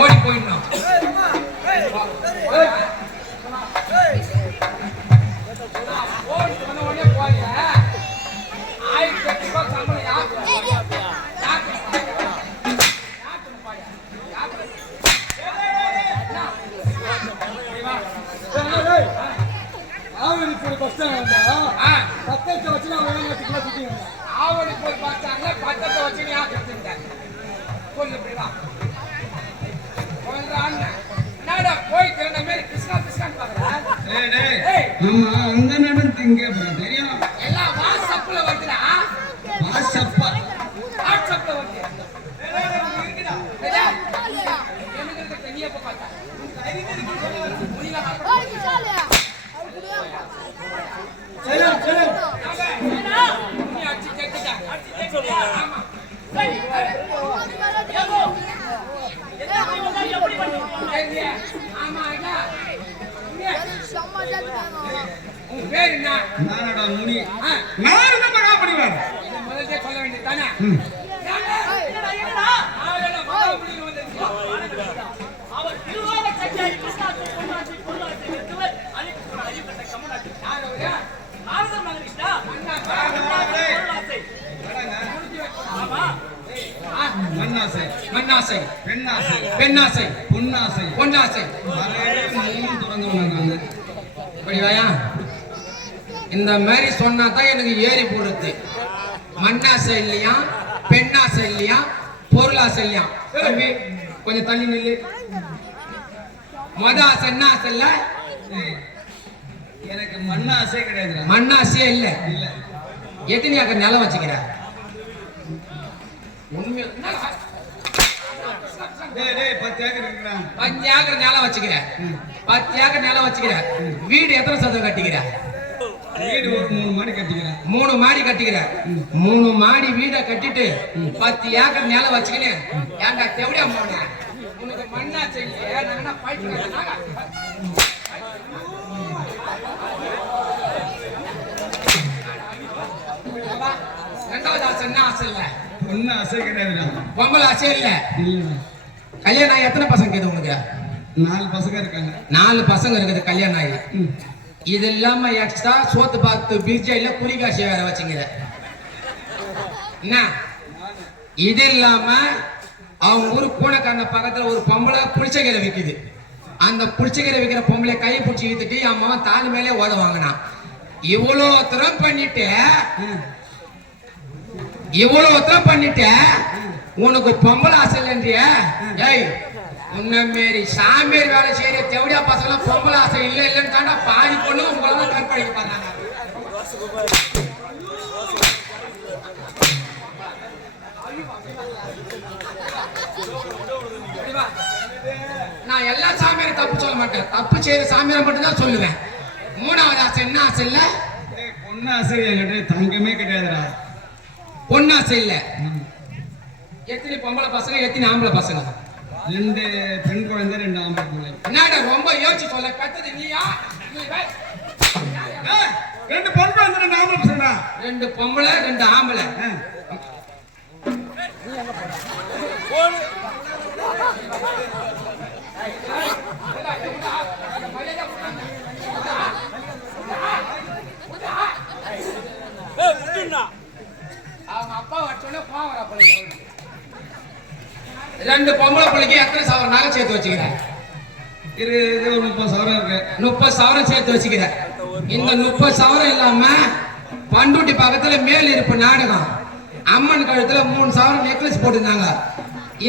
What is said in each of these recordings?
ஓடி போயிடணும். சொல்ல வேண்டியது தானே? மண்ணாசை, மண்ணாசை, பெண்ணாசை, பெண்ணாசை, பொன்னாசை, பொன்னாசை. இந்த மாதிரி சொன்னா தான் எனக்கு ஏறி போடுறது. மண்ணாசை இல்லையா, பெண்ணாசை இல்லையா, பொருளாசை இல்லையா? கொஞ்சம் தள்ளி நில்லு. மதாசை என்ன ஆசை இல்ல? எனக்கு மண்ணாசை கிடையாது. மண்ணாசையே இல்ல. எத்தனை ஏக்கர் நிலம் வச்சுக்கிற? 10 ஏக்கர் நிலம் வச்சுக்கிற. 10 ஏக்கர் நிலம் வச்சுக்கிற. வீடு எத்தனை சதவீதம் கட்டிக்கிற? வீடு ஒரு 3 மாடி கட்டிக்கிற. 3 மாடி கட்டிக்கிற. 3 மாடி வீட கட்டிட்டு 10 ஏக்கர் நிலம் வச்சுக்கினேன். ஏன்டா தெவடியா போன? உனக்கு மண்ணாசை இல்லையா? நாங்க பைத்தியக்காரனா? ரெண்டாவது ஆசை என்ன ஆசை இல்ல? ஒன்னும் ஆசை கிடையாது. பொம்பளை ஆசை இல்ல. கல்யாணம் எத்தனை பசங்க இருக்குது உனக்கு? 4 பசங்க இருக்காங்க. 4 பசங்க இருக்குது கல்யாணம் ஆகி. இது இல்லாம எக்ஸ்ட்ரா சோத்து பார்த்து பிரிஜையில குறிகாசி வேற வச்சுங்கிற. என்ன இது இல்லாம அவங்க ஊரு பூனைக்கான பக்கத்துல ஒரு பொம்பளை புளிச்சக்கீரை விற்குது. அந்த புளிச்சக்கீரை விற்கிற பொம்பளை கையை பிடிச்சி இழுத்துட்டு அம்மா தாலி மேலே ஓத வாங்கினான். இவ்வளோ தரம் பண்ணிட்டு உனக்கு பொம்பளை ஆசை இல்லைன்றிய? ஏய், உன்ன மாரி சாமியார் வேலை செய்யற தெவடியா பசங்க பொம்பளை ஆசை இல்லை இல்லைன்னு தாண்டா பாதி பொண்ணு உங்களை கற்பழிக்க பாருங்க. நான் எல்லா சாமியாரையும் தப்பு சொல்ல மாட்டேன். தப்பு செய்யற சாமியாரை மட்டும் தான் சொல்லுவேன். 3வது ஆசை என்ன ஆசை இல்ல? பொண்ணு ஆசை என்கிட்ட தங்கமே கிடையாதுடா. பொண்ணாசை இல்ல. எத்தனை பொம்பளை பசங்க, எத்தனை ஆம்பளை பசங்க? 2 பெண் குழந்தை, 2 ஆம்பளை குழந்தை. என்னடா ரொம்ப யோசிச்சு சொல்ல? கத்தது நீயா? 2 பொண் குழந்தை, 2 ஆம்பளை பசங்க. 2 பொம்பளை, 2 ஆம்பளை. அவங்க அப்பா வச்சோடனே பாவரா பிள்ளைங்க. 2 பொம்பளை பிள்ளைக்கு எத்தனை சவரம் நகை சேர்த்து வச்சுக்கிறேன்? இது ஒரு 30 சவரம் இருக்கு. 30 சவரம் சேர்த்து வச்சுக்கிறேன். இந்த 30 சவரம் இல்லாம பண்டூட்டி பக்கத்துல மேல் இருப்பு நாடகம் அம்மன் கழுத்துல 3 சவரம் நெக்லஸ் போட்டுருந்தாங்க.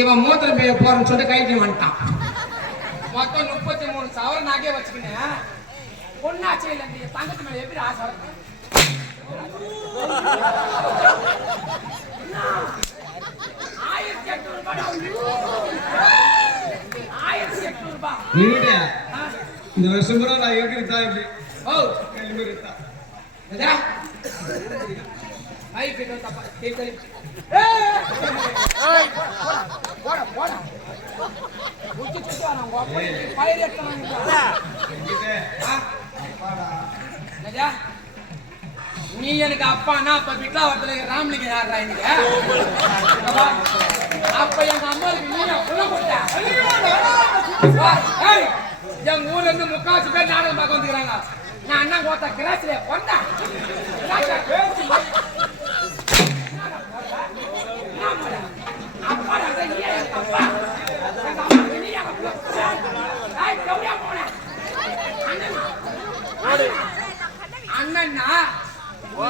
இவன் மூத்திரம் பெய்ய போறன்னு சொல்லிட்டு கைக்கு வந்துட்டான். மொத்தம் 33 சவரம் நகையை வச்சுக்கினேன். பொண்ணாச்சே இல்லை, தங்கத்து மேல எப்படி ஆசை? 1800 ரூபாய். இந்த வருஷம் கூட நான் இருக்கிறதா எப்படி? ஓ இருக்கிறதா அதா ஐ பிகோ தப்பா கேக்கலி. ஏய் போடா போடா உச்சி சுத்தா நான் அப்படி ஃபயர் ஏத்தறாங்க. நஜா நீ எனக்கு அப்பானா அப்ப விக்லாவத்துல ராமலிங்க யாரா நீங்க? அப்ப எங்க அம்மாவுக்கு நீ புள்ள போட்ட. ஏய், எங்க ஊர்ல இருந்து முக்காவாசி பேர் நாடகம் பார்க்க வந்துக்கிறாங்க. நான் அண்ணா கோத்தா கிராஸ்ல வந்தா அண்ணா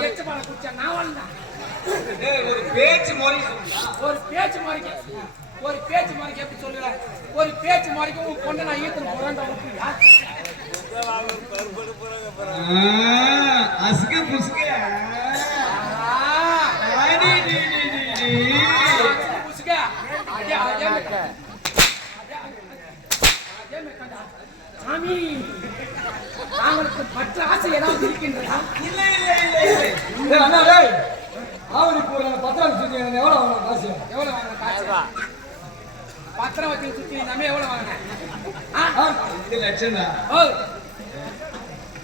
எச்சு பழம் குடிச்சா நான் வந்தேன். ஒரு பேச்சு மொழி ஒரு பேச்சு முறைக்கு எப்படி சொல்லுற? ஒரு பேச்சு முறைக்கு உன் பொண்ணை நான் ஈர்த்து போறேன். அசுக புசுக சாமி, அவங்களுக்கு பற்ற ஆசை ஏதாவது இருக்கின்றதா? இல்ல இல்ல இல்ல இல்ல அண்ணா டேய் ஆவடி போற பத்திரம் சுத்தி எவ்வளவு வாங்க காசு? எவ்வளவு வாங்க காசு? பத்திரம் வச்சு சுத்தி நம்ம எவ்வளவு வாங்கின? 2 லட்சம் தான். ஓ,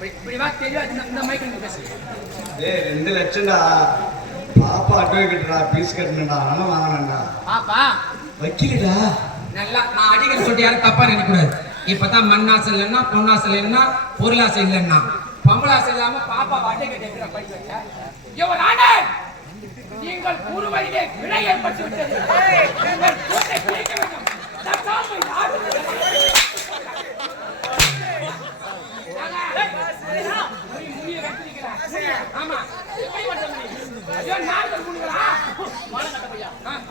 இப்படி வா, தெளிவா இந்த மைக்கு பேசு. டேய் 2 லட்சம்டா. பாப்பா அட்வொகேட்டா, பீஸ் கட்டணும்டா. அண்ணன் வாங்கணும்டா. பாப்பா வக்கீலடா. நல்லா நான் அடிக்கடி சொல்லிட்டு யாரும் தப்பா நினைக்கூடாது. இப்பதான் மண்ணாசை இல்லைன்னா, பொன்னாசை இல்லைன்னா, பொருளாசை இல்லைன்னா, பம்பளாசை இல்லாம பாப்பா வாட்டை கட்டி படிக்க வச்ச. இவர் ஆனர், நீங்கள் கூறுவதிலே வினை ஏற்பட்டு விட்டது. உங்கள் கூட்டை பிரிக்க வேண்டும். தக்காமை யாரு? முடிய வெட்டிக்கிறார். ஆமா, ஐயோ, நாங்கள் கொடுங்களா?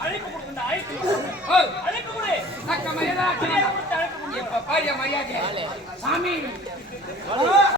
அழைப்பு கொடுக்கணும். அழைப்பு கொடு. தக்க மரியாதை. இப்ப பாரிய மரியாதை. சாமி